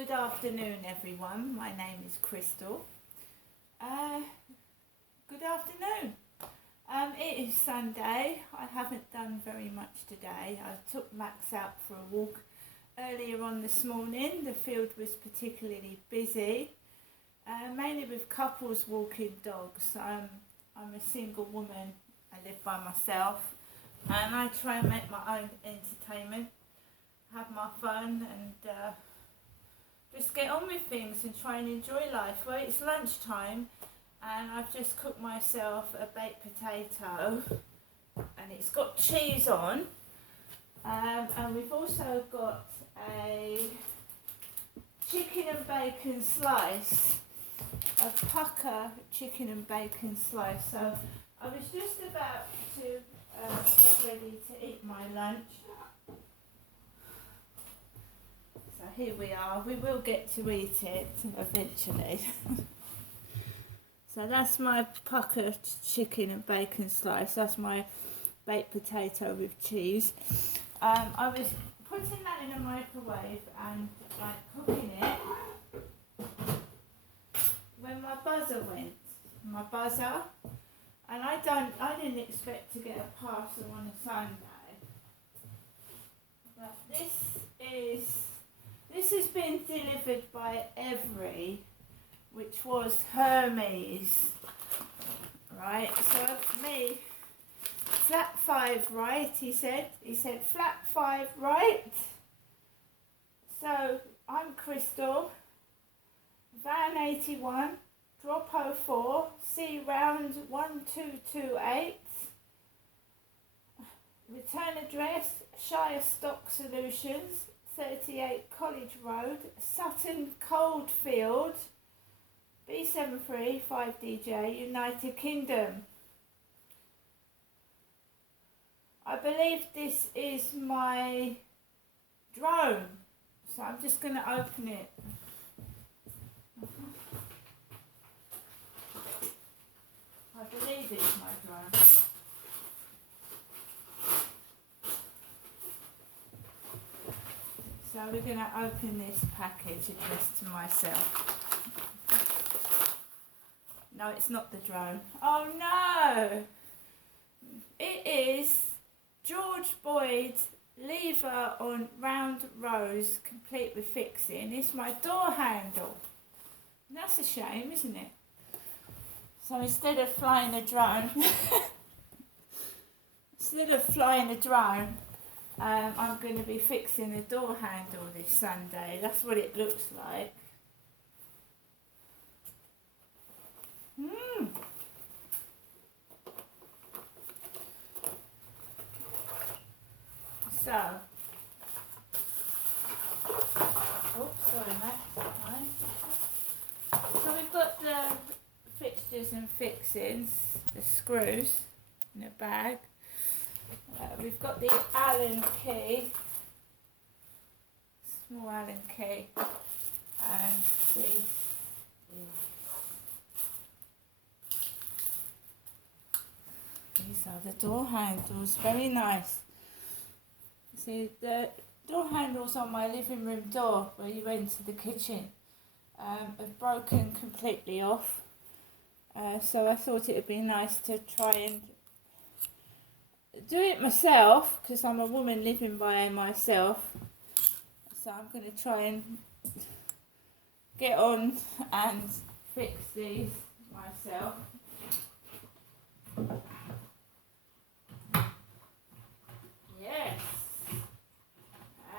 Good afternoon, everyone. My name is Crystal. Good afternoon. It is Sunday. I haven't done very much today. I took Max out for a walk earlier on this morning. The field was particularly busy, mainly with couples walking dogs. I'm a single woman. I live by myself, and I try and make my own entertainment. Have my phone and just get on with things and try and enjoy life. Well, it's lunchtime and I've just cooked myself a baked potato and it's got cheese on, and we've also got a chicken and bacon slice, a pucker chicken and bacon slice. So I was just about to get ready to eat my lunch. So here we are. We will get to eat it eventually. So that's my pucker chicken and bacon slice. That's my baked potato with cheese. I was putting that in a microwave and cooking it when my buzzer went. My buzzer, and I didn't expect to get a parcel on a Sunday. But this has been delivered by Evri, which was Hermes, right? So me, flat 5 right, he said flat 5 right. So I'm Crystal, van 81, drop 04, C round 1228, return address, Shire Stock Solutions, 38 College Road, Sutton Coldfield, B73 5DJ, United Kingdom. I believe this is my drone, so I'm just going to open it. I believe it's my drone. So we're going to open this package addressed to myself. No, it's not the drone. Oh no! It is George Boyd lever on round rose, complete with fixing. It's my door handle. That's a shame, isn't it? So instead of flying a drone, I'm going to be fixing the door handle this Sunday. That's what it looks like. So, sorry Max. Right. So we've got the fixtures and fixings, the screws in a bag. We've got the Allen key, small Allen key, and these are the door handles, very nice. See, the door handles on my living room door where you enter the kitchen have broken completely off, so I thought it would be nice to try and do it myself, because I'm a woman living by myself. So I'm going to try and get on and fix these myself. Yes,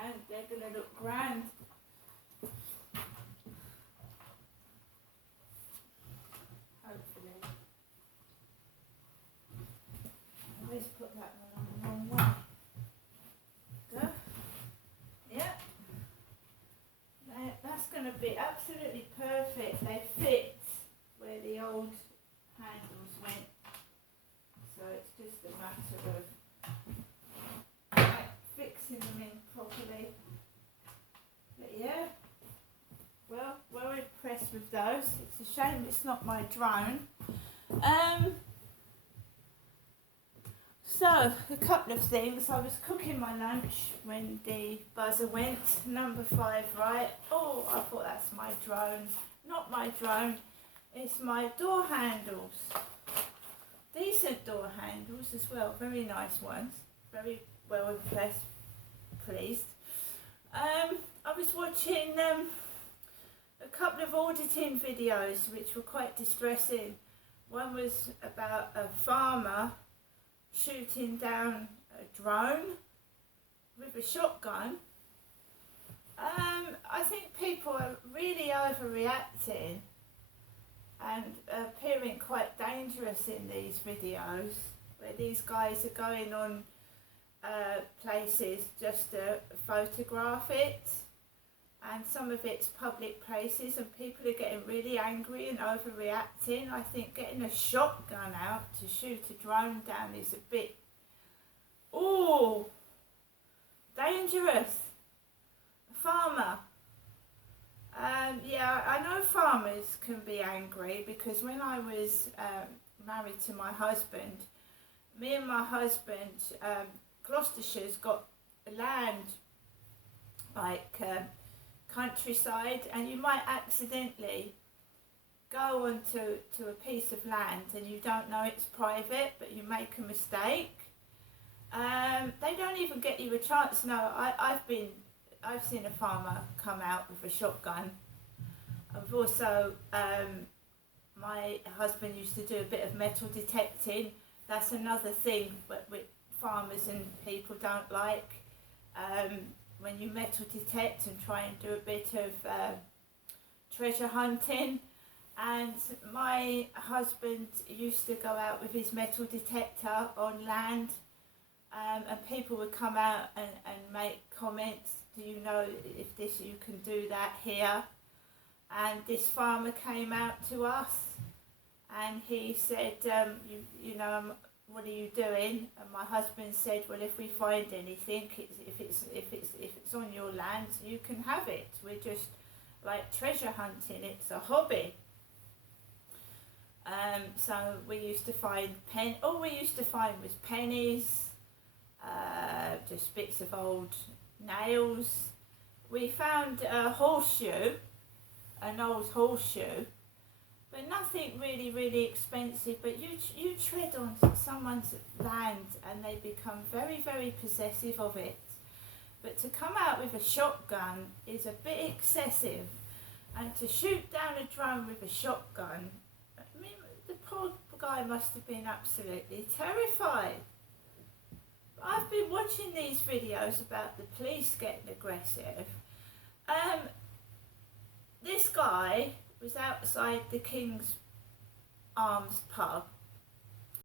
and they're going to look grand. Hopefully. Let's put that one on the wrong one. Go. Yep. That's going to be absolutely perfect. They fit where the old handles went. So it's just a matter of fixing them in properly. But yeah, well, we're impressed with those. It's a shame it's not my drone. So, a couple of things. I was cooking my lunch when the buzzer went. Number 5, right? Oh, I thought that's my drone. Not my drone. It's my door handles. Decent door handles as well. Very nice ones. Very well impressed. Pleased. I was watching a couple of auditing videos which were quite distressing. One was about a farmer shooting down a drone with a shotgun. I think people are really overreacting and appearing quite dangerous in these videos, where these guys are going on places just to photograph it, and some of it's public places, and people are getting really angry and overreacting. I think getting a shotgun out to shoot a drone down is a bit, dangerous. A farmer. Yeah, I know farmers can be angry, because when I was married to my husband, me and my husband, Gloucestershire's got land like countryside, and you might accidentally go onto a piece of land and you don't know it's private, but you make a mistake. They don't even get you a chance. No, I've seen a farmer come out with a shotgun. I've also, my husband used to do a bit of metal detecting. That's another thing but with farmers and people don't like. When you metal detect and try and do a bit of treasure hunting. And my husband used to go out with his metal detector on land, and people would come out and make comments. Do you know if you can do that here? And this farmer came out to us and he said, what are you doing? And my husband said, well, if we find anything, if it's on your land, you can have it. We're just like treasure hunting. It's a hobby. So we used to find all we used to find was pennies, just bits of old nails. We found a horseshoe, an old horseshoe, but nothing really expensive. But you tread on someone's land and they become very possessive of it. But to come out with a shotgun is a bit excessive, and to shoot down a drone with a shotgun, I mean, the poor guy must have been absolutely terrified. I've been watching these videos about the police getting aggressive. This guy was outside the King's Arms pub